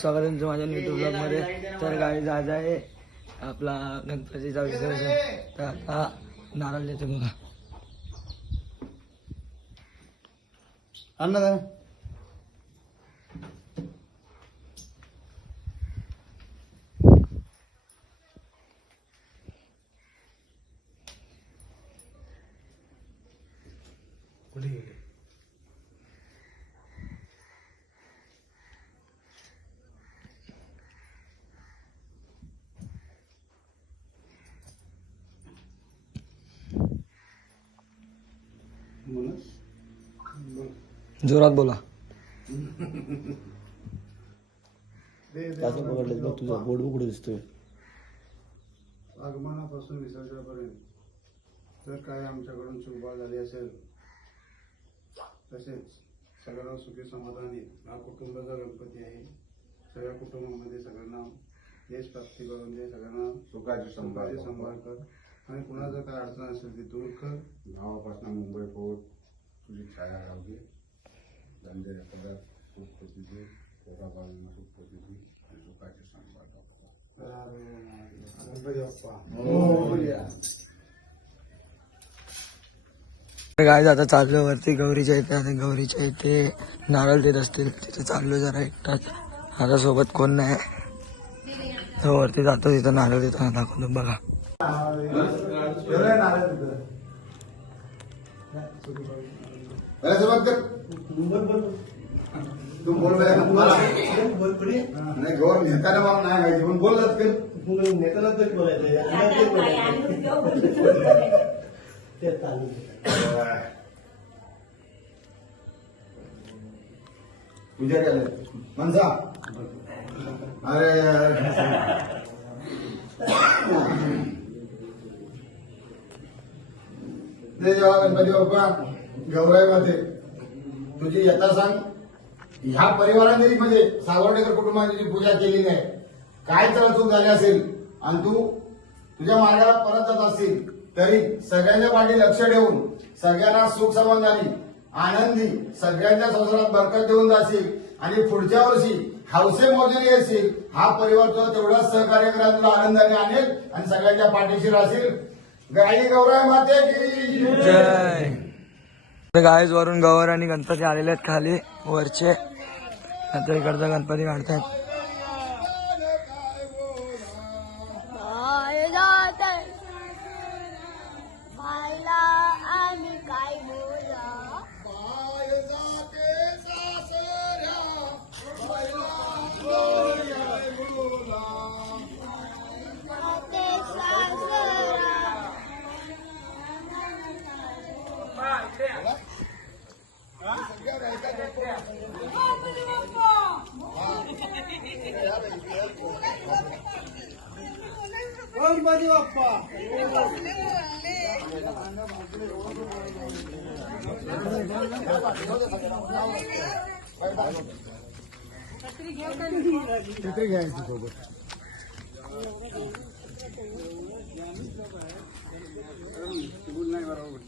स्वागत आहे तुमचं माझ्या यूट्यूब ब्लॉग मध्ये. तर गाडी आज आहे आपला गणपतीचा विसर्जन. तर आता नारळ देते बघा. अन्न का कुठे गेले? जोरात बोला. कसं पकडलं बघ, तुझा बोर्ड उघडं दिसतोय. आगमनापासून विसर्जनापर्यंत जर काय आमच्याकडून चूकबाळ झाली असेल, तसेच सगळ्यांना सुखी समाधानी हा कुटुंबाचा गणपती आहे. सगळ्या कुटुंबामध्ये सगळ्यांना यश प्राप्ती करून दे, सगळ्यांना सुखाची संभाळ कर आणि कुणाचं काय अडचण असेल ती दूर कर. गावापासून मुंबई पोहोच तुझी छाया राहू दे. धंदे पदार्थ सुखपती दे, पोराबाळांना सुखपती दे आणि सुखाची संभाळ गणपती बाप्पा. गाय आता चाललो वरती गौरीच्या इथे. आता गौरीच्या इथे नारळ देत असतील, तिथे चाललो जरा एकटाच. आता सोबत कोण नाही. तर वरती जातो, तिथं नारळ देताना दाखवतो बघा. तू बोल नाही गौर नेताना मला नाही माहिती पण बोललात का नेताना तरी पूजा केलं मनसा. अरे जेव्हा गणपती बाप्पा गौराई मध्ये तुझी यथा सांग. ह्या परिवाराने म्हणजे सावर्डेकर कुटुंबाने जी पूजा केलेली आहे, काय तर चूक झाली असेल आणि तू तुझ्या मार्गाला परत जात असतील तरी सगळ्यांच्या पाठी लक्ष ठेवून सगळ्यांना सुख समाधानी आनंदी सगळ्यांच्या संसारात बरकत देऊन जाशील आणि पुढच्या वर्षी हौसे मोजून येशील. हा परिवार तुला तेवढाच सहकार्य करा, तुला आनंदाने आणेल आणि सगळ्यांच्या पाठीशी राहशील. गाई गौराई माते की जय. गायज वरून गौर आणि गणपती आलेले आहेत खाली वरचे. आता इकडचा गणपती काढतात. गणपती बाप्पा छत्री घ्यायची सोबत. नाही बरोबर.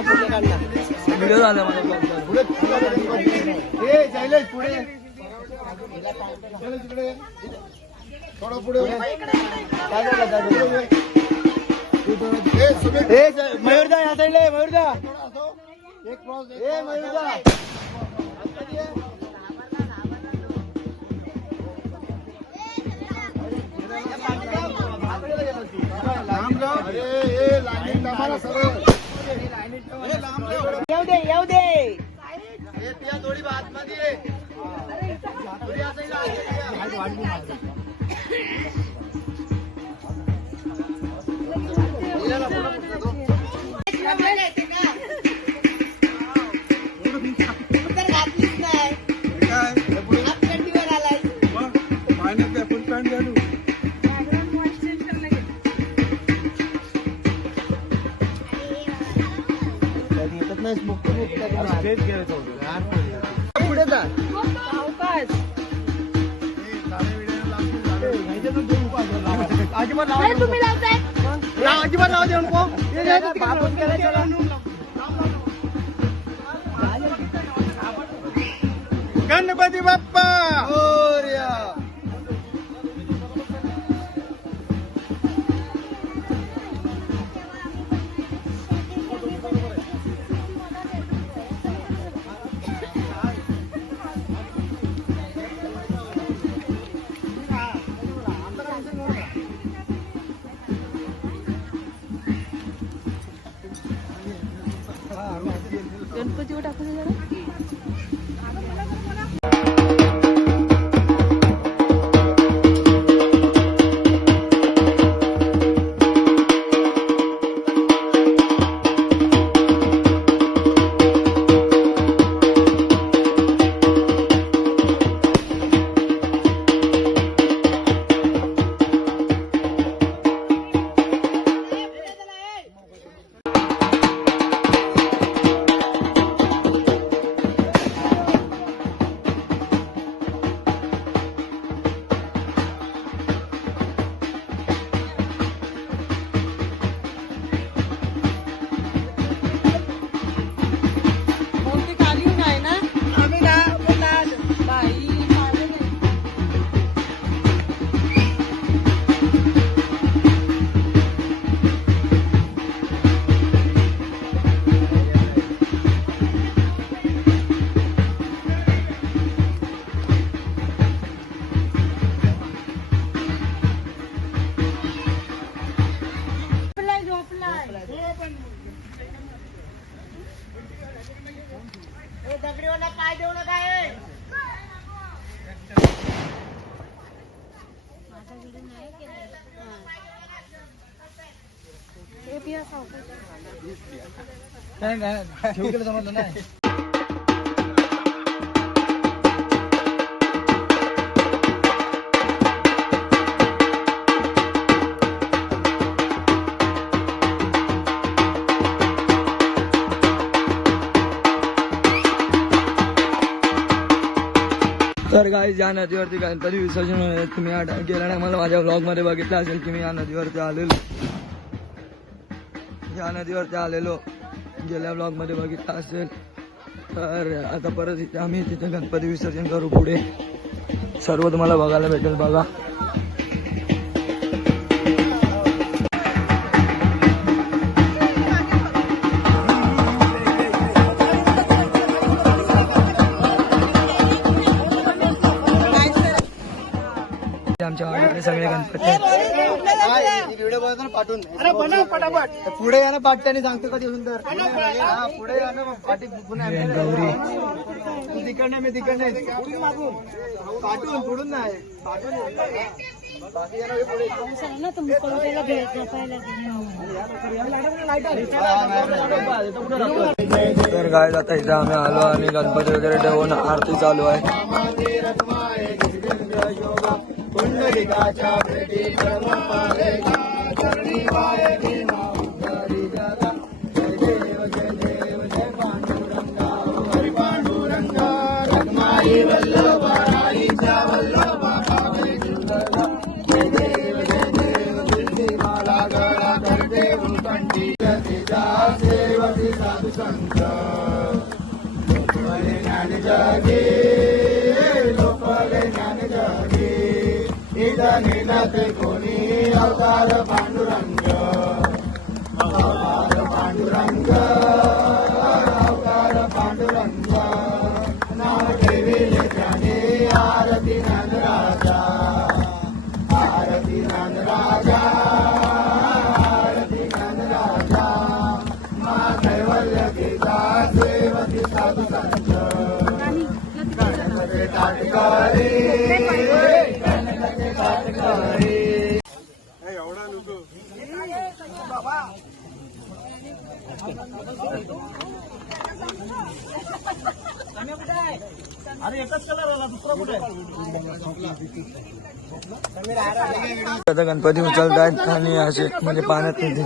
व्हिडिओ झाला मला पुढे थोडं पुढे मयूर दा या साईडला मयूर दा एक क्रॉस मयूर दा येऊ दे थोडी आतमध्ये पुढे जा अजिबात अजिबात लावा देऊ नको गणपती बाप्पा गणपतीवर टाकू दे जरा. दगडीवाला पाय देऊ नका नाही समजलं नाही तर गाईज या नदीवरती गणपती विसर्जन होते. तुम्ही गेल्या टायमाला माझ्या ब्लॉगमध्ये बघितलं असेल की मी या नदीवरती आलेलो. या नदीवरती आलेलो गेल्या ब्लॉगमध्ये बघितलं असेल. तर आता परत इथे आम्ही तिथे गणपती विसर्जन करू. पुढे सर्व तुम्हाला बघायला भेटेल. बघा आमच्या वाड्यातले सगळे गणपती आहेत. व्हिडिओ बनवतो पाठवून. अरे बनव पटापट. पुढे या ना पाठच्याने सांगतो कधी अजून तर. हा पुढे या ना पाठी पुन्हा गौरी तू तिकडनं मी तिकडनं पाठवून पुढून नाही पाठवून बाकी या ना पुढे तर गाईज आता इथे आम्ही आलो आणि गणपती वगैरे ठेवून आरती चालू आहे. पुंडलिकाच्या भेटी चरणी पाय घेणा जय देव जय देव जय पांडुरंगा हरी पांडुरंगा रखमाई वल्लभा राईच्या वल्लभा कावे सुंदरा जय देव तुलसी माला गळा करते कंठी तिचा सेवती साधू संत लोकले ज्ञान जागे लोकले ज्ञान जागे नीलाते कोणी अवतार पांडुरंग अवतार पांडुरंग अवतार पांडुरंग नाव ठेविले त्याने आरती नान राजा आरती नान राजा आरती नान राजा मा कैवल्य गीता सेवती साधू संत गणपती ताटकारे आता गणपती उचलतायत आणि असे म्हणजे पाण्यात येते.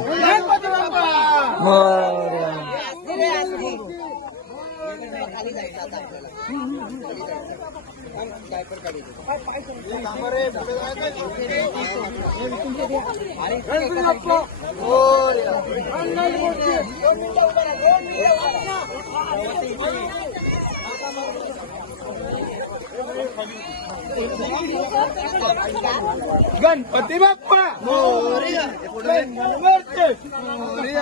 गणपती बाप्पा मोरया मोरया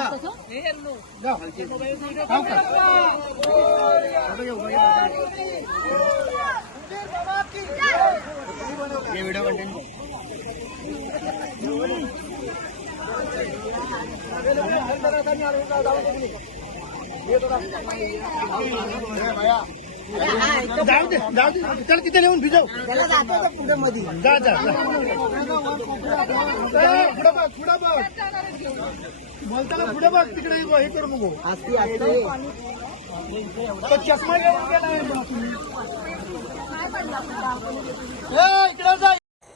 व्हिडिओ कंटेंट जाऊ दे चल तिथे नेऊन भिजव पुढे मध्ये जा जा पुढे बघ बोलताना पुढे बघ तिकडे हे करू नको तो चष्मा घेऊन गेलाय इकडे जा.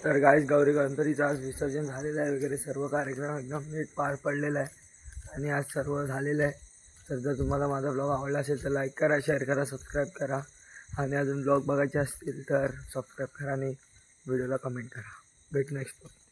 तर गाईज गौरी गणपतीचं आज विसर्जन झालेलं आहे वगैरे सर्व कार्यक्रम एकदम नीट पार पडलेला आहे आणि आज सर्व झालेलं आहे. तर जर तुम्हाला माझा ब्लॉग आवडला असेल तर लाईक करा, शेअर करा, सबस्क्राईब करा आणि अजून ब्लॉग बघायचे असतील तर सबस्क्राईब करा आणि व्हिडिओला कमेंट करा. भेट नेक्स्ट ब्लॉग.